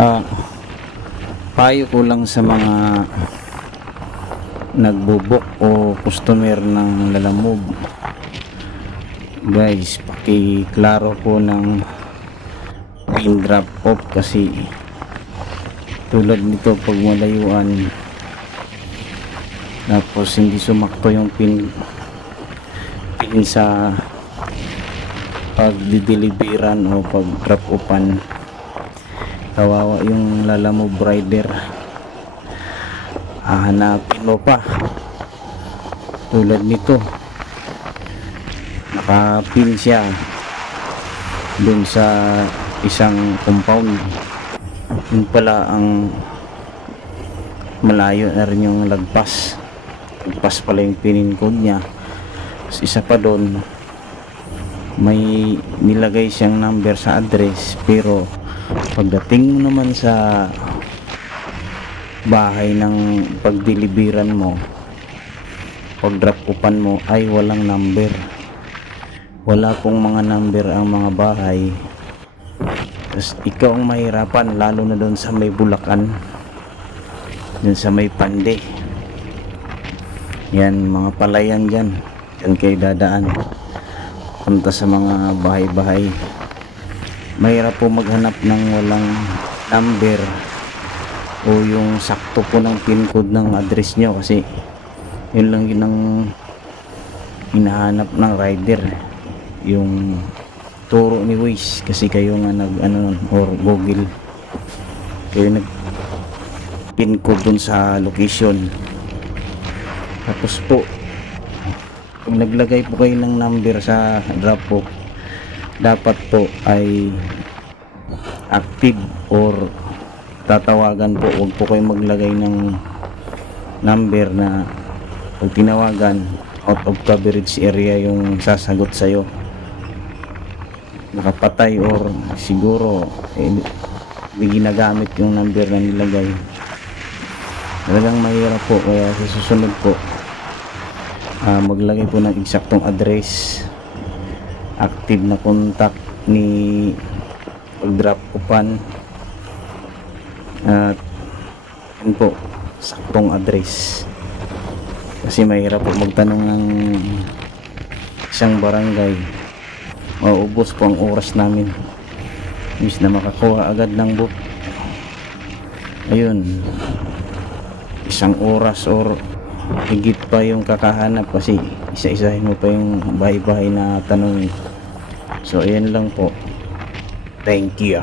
Ah, payo ko lang sa mga nagbubuk o customer ng Lalamove, guys, pakiklaro po ng pin drop off, kasi tulad nito pag malayuan tapos hindi sumakto yung pin sa pagdideliveran o pag drop offan, kawawa yung Lalamove rider. Hahanapin mo pa. Tulad nito, nakapin siya dun sa isang compound, yun pala ang malayo na rin yung lagpas pala yung pinin code niya. Tapos isa pa doon, may nilagay siyang number sa address, pero pagdating mo naman sa bahay ng pagdeliveran mo, pag drop offan mo, ay walang number. Wala pong mga number ang mga bahay. Tapos ikaw ang mahirapan, lalo na doon sa may Bulacan, doon sa may Pande, yan mga palayan dyan kayo dadaan punta sa mga bahay-bahay. Mahirap po maghanap ng walang number o yung sakto po ng pin code ng address nyo, kasi yun lang yun ang hinahanap ng rider, yung turo ni Waze, kasi kayo nga nag or Google, kayo nag pin code dun sa location. Tapos po pag naglagay po kayo ng number sa drop off, dapat po ay active or tatawagan po. Huwag po kayo maglagay ng number na pag tinawagan, out of coverage area yung sasagot sa'yo, nakapatay, or siguro hindi ginagamit yung number na nilagay. Talagang mahirap po. Kaya sa susunod po, maglagay po ng eksaktong address, active na contact ni pag drop offan, at yun po, saktong address. Kasi mahirap po magtanong ng isang barangay, mauubos po ang oras namin imbis na makakuha agad ng book. Ayun, isang oras or higit pa yung kakahanap, kasi isa-isahin mo pa yung bahay-bahay na tanong. So ayan lang po, thank you.